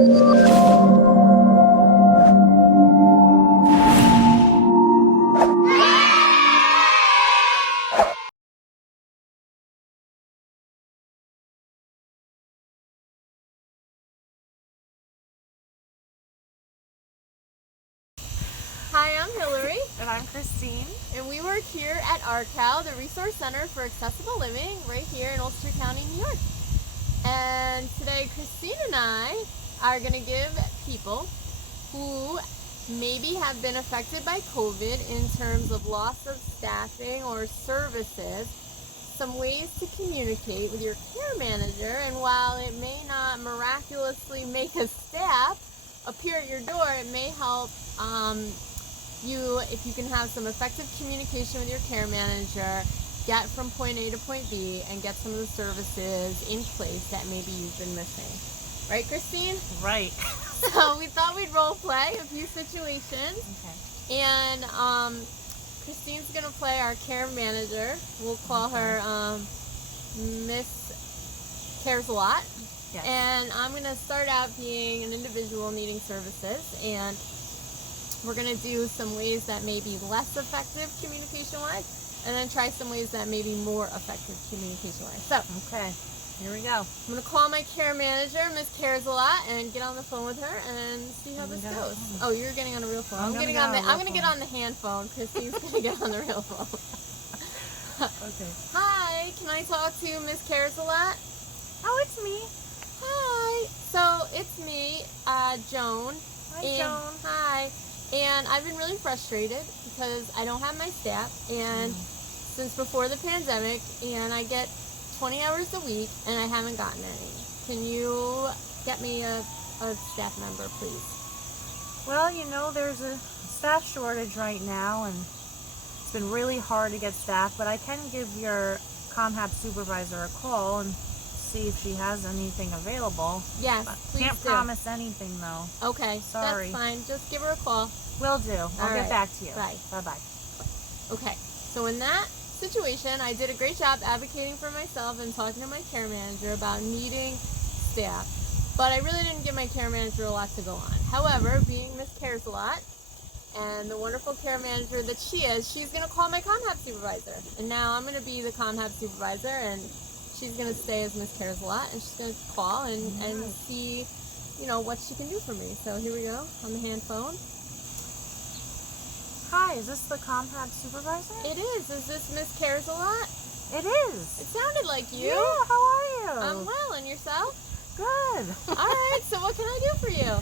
Hi, I'm Hillary. And I'm Christine. And we work here at ARCAL, the Resource Center for Accessible Living, right here in Ulster County, New York. And today, Christine and I are going to give people who maybe have been affected by COVID in terms of loss of staffing or services some ways to communicate with your care manager. And while it may not miraculously make a staff appear at your door, it may help if you can have some effective communication with your care manager, get from point A to point B, and get some of the services in place that maybe you've been missing. Right, Christine? Right. So we thought we'd role play a few situations. Okay. And Christine's going to play our care manager. We'll call her Miss Cares a Lot. Yes. And I'm going to start out being an individual needing services, and we're going to do some ways that may be less effective communication-wise, and then try some ways that may be more effective communication-wise. So, Okay, here we go. I'm going to call my care manager, Miss Cares a Lot, and get on the phone with her and see how this goes. Oh, you're getting on a real phone. I'm going to get on the hand phone. Christine's going to get on the real phone. Okay. Hi, can I talk to Miss Cares a Lot? Oh, it's me. Hi. So, it's me, Joan. Hi, Joan. Hi. And I've been really frustrated because I don't have my staff, and since before the pandemic, and I get 20 hours a week, and I haven't gotten any. Can you get me a staff member, please? Well, you know, there's a staff shortage right now, and it's been really hard to get staff, but I can give your ComHab supervisor a call and see if she has anything available. Yes, please Can't promise anything, though. Okay, Sorry. that's fine. Just give her a call. Will do. I'll get back to you. Bye. Bye-bye. Okay, so in that situation, I did a great job advocating for myself and talking to my care manager about needing staff, but I really didn't give my care manager a lot to go on. However, being Miss Cares a Lot and the wonderful care manager that she is, she's going to call my ComHab supervisor. And now I'm going to be the ComHab supervisor, and she's going to stay as Miss Cares a Lot, and she's going to call and see, you know, what she can do for me. So here we go on the hand phone. Hi, is this the ComHab supervisor? It is. Is this Miss Cares a Lot? It is. It sounded like you. Yeah, how are you? I'm well, and yourself? Good. All right, so what can I do for you?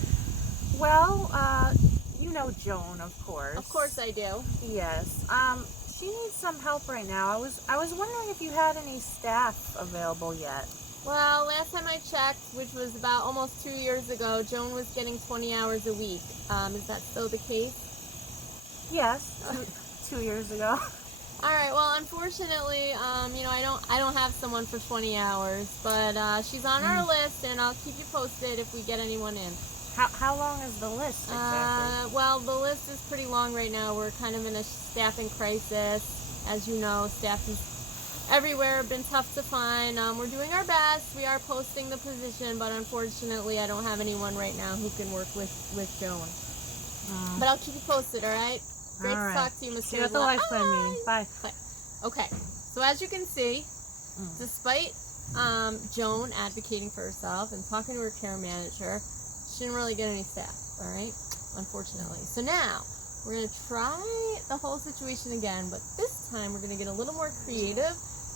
Well, you know Joan, of course. Of course I do. Yes. She needs some help right now. I was wondering if you had any staff available yet. Well, last time I checked, which was about almost 2 years ago, Joan was getting 20 hours a week. Is that still the case? Yes, 2 years ago. All right. Well, unfortunately, you know, I don't have someone for 20 hours, but she's on our list, and I'll keep you posted if we get anyone in. How long is the list exactly? Well, the list is pretty long right now. We're kind of in a staffing crisis. As you know, staff is everywhere, been tough to find. We're doing our best. We are posting the position, but unfortunately, I don't have anyone right now who can work with Joan. But I'll keep you posted, all right? Great to talk to you, Ms. See you at the Life Plan meeting. Bye. Okay, so as you can see, despite Joan advocating for herself and talking to her care manager, she didn't really get any staff, all right? Unfortunately. So now, we're going to try the whole situation again, but this time we're going to get a little more creative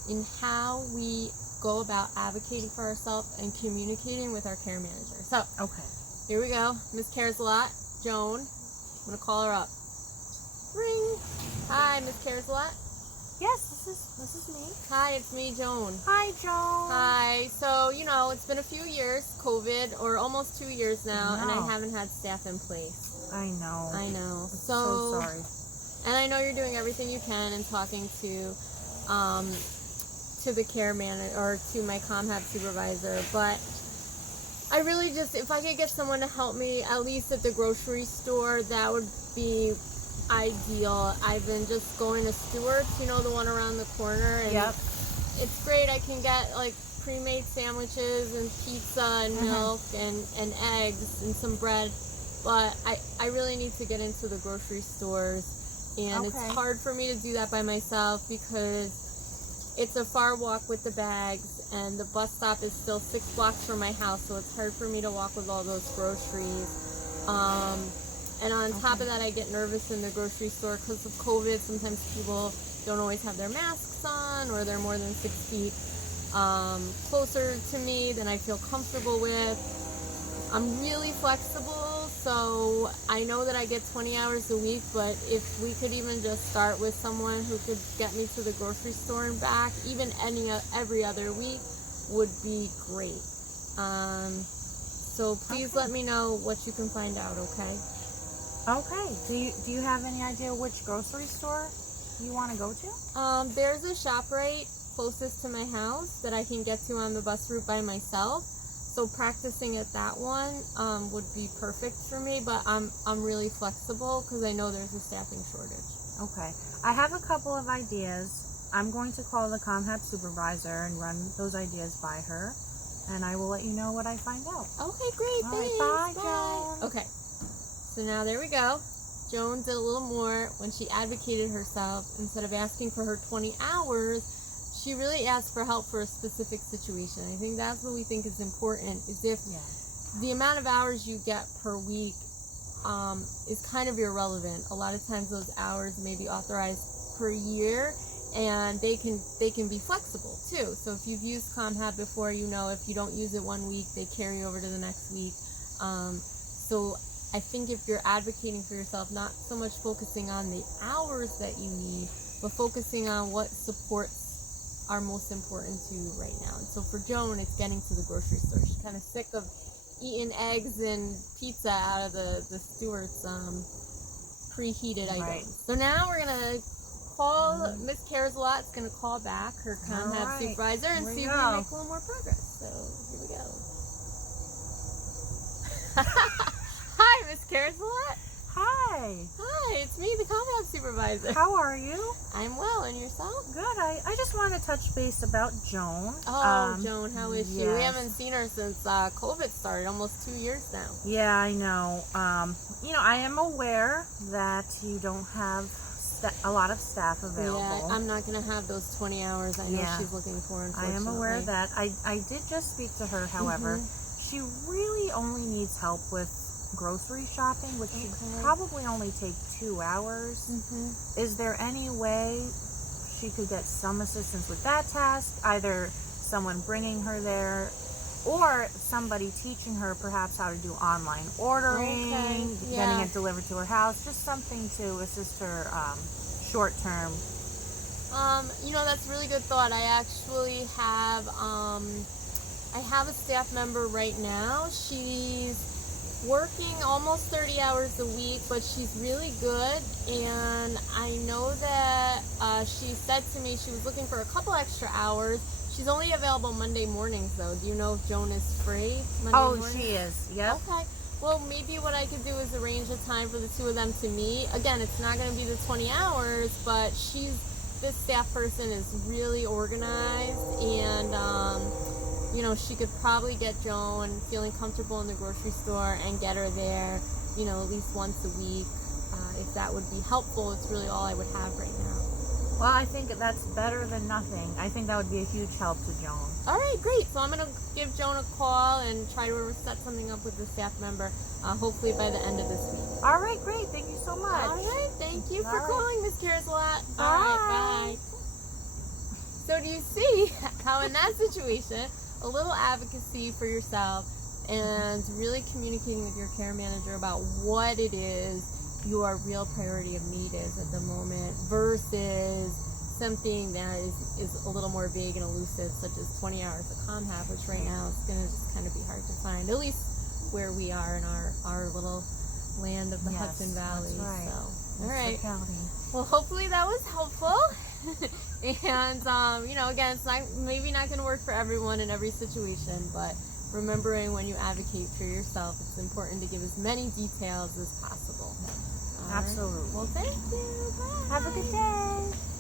in how we go about advocating for ourselves and communicating with our care manager. So, Okay. here we go. Miss Cares a Lot, Joan. I'm going to call her up. Ring. Hi, Miss Cares a Lot. Yes, this is me. Hi, it's me, Joan. Hi, Joan. Hi. So, you know, it's been a few years, COVID, or almost 2 years now, and I No. haven't had staff in place. I know. I know. So sorry. And I know you're doing everything you can and talking to the care manager or to my ComHab supervisor, but I really just, if I could get someone to help me at least at the grocery store, that would be ideal. I've been just going to Stewart's, you know, the one around the corner, and Yep. it's great. I can get like pre-made sandwiches and pizza and milk and eggs and some bread, but I really need to get into the grocery stores, and it's hard for me to do that by myself because it's a far walk with the bags, and the bus stop is still 6 blocks from my house, so it's hard for me to walk with all those groceries. And on top of that, I get nervous in the grocery store because of COVID. Sometimes people don't always have their masks on, or they're more than 6 feet closer to me than I feel comfortable with. I'm really flexible, so I know that I get 20 hours a week, but if we could even just start with someone who could get me to the grocery store and back, even every other week, would be great. So please let me know what you can find out, okay? Okay. Do you have any idea which grocery store you want to go to? There's a ShopRite closest to my house that I can get to on the bus route by myself. So practicing at that one would be perfect for me, but I'm really flexible because I know there's a staffing shortage. Okay. I have a couple of ideas. I'm going to call the ComHab supervisor and run those ideas by her, and I will let you know what I find out. Okay, great. All Thanks. right, bye, Joan. Okay. So now there we go. Joan did a little more when she advocated herself. Instead of asking for her 20 hours, she really asked for help for a specific situation. I think that's what we think is important, is if the amount of hours you get per week is kind of irrelevant. A lot of times those hours may be authorized per year, and they can be flexible too. So if you've used ComHab before, you know if you don't use it one week, they carry over to the next week. So I think if you're advocating for yourself, not so much focusing on the hours that you need, but focusing on what supports are most important to you right now. And so for Joan, it's getting to the grocery store. She's kind of sick of eating eggs and pizza out of the Stewart's preheated items. So now we're going to call Miss Cares a Lot. It's going to call back her ComHab supervisor and see if we can make a little more progress. So here we go. Hi, Miss Cares a Lot. Hi. Hi, it's me, the ComHab supervisor. How are you? I'm well, and yourself? Good. I just want to touch base about Joan. Oh, Joan, how is she? We haven't seen her since COVID started, almost 2 years now. Yeah, I know. I am aware that you don't have a lot of staff available. Yeah, I'm not going to have those 20 hours I know she's looking for, unfortunately. I am aware of that. I did just speak to her, however. She really only needs help with grocery shopping, which should probably only take 2 hours. Is there any way she could get some assistance with that task? Either someone bringing her there, or somebody teaching her perhaps how to do online ordering, getting it delivered to her house, just something to assist her short term. That's a really good thought. I actually have a staff member right now. She's working almost 30 hours a week, but she's really good, and I know that she said to me she was looking for a couple extra hours. She's only available Monday mornings, though. Do you know if Joan is free Monday mornings? She is. Yep. Okay. Well, maybe what I could do is arrange a time for the two of them to meet. Again, it's not going to be the 20 hours, but this staff person is really organized, and she could probably get Joan feeling comfortable in the grocery store and get her there, at least once a week. If that would be helpful, it's really all I would have right now. Well, I think that's better than nothing. I think that would be a huge help to Joan. All right, great. So I'm going to give Joan a call and try to set something up with the staff member, hopefully by the end of this week. All right, great. Thank you so much. All right, thank you for calling, Miss Cares a Lot. Bye. All right, bye. So do you see how in that situation, a little advocacy for yourself and really communicating with your care manager about what it is your real priority of need is at the moment versus something that is a little more vague and elusive, such as 20 hours of ComHab, which right now is going to just kind of be hard to find, at least where we are in our little land of the Hudson Valley. That's right. So, all right. Well, hopefully that was helpful. And, again, it's maybe not going to work for everyone in every situation, but remembering when you advocate for yourself, it's important to give as many details as possible. Absolutely. Well, thank you. Bye. Have a good day.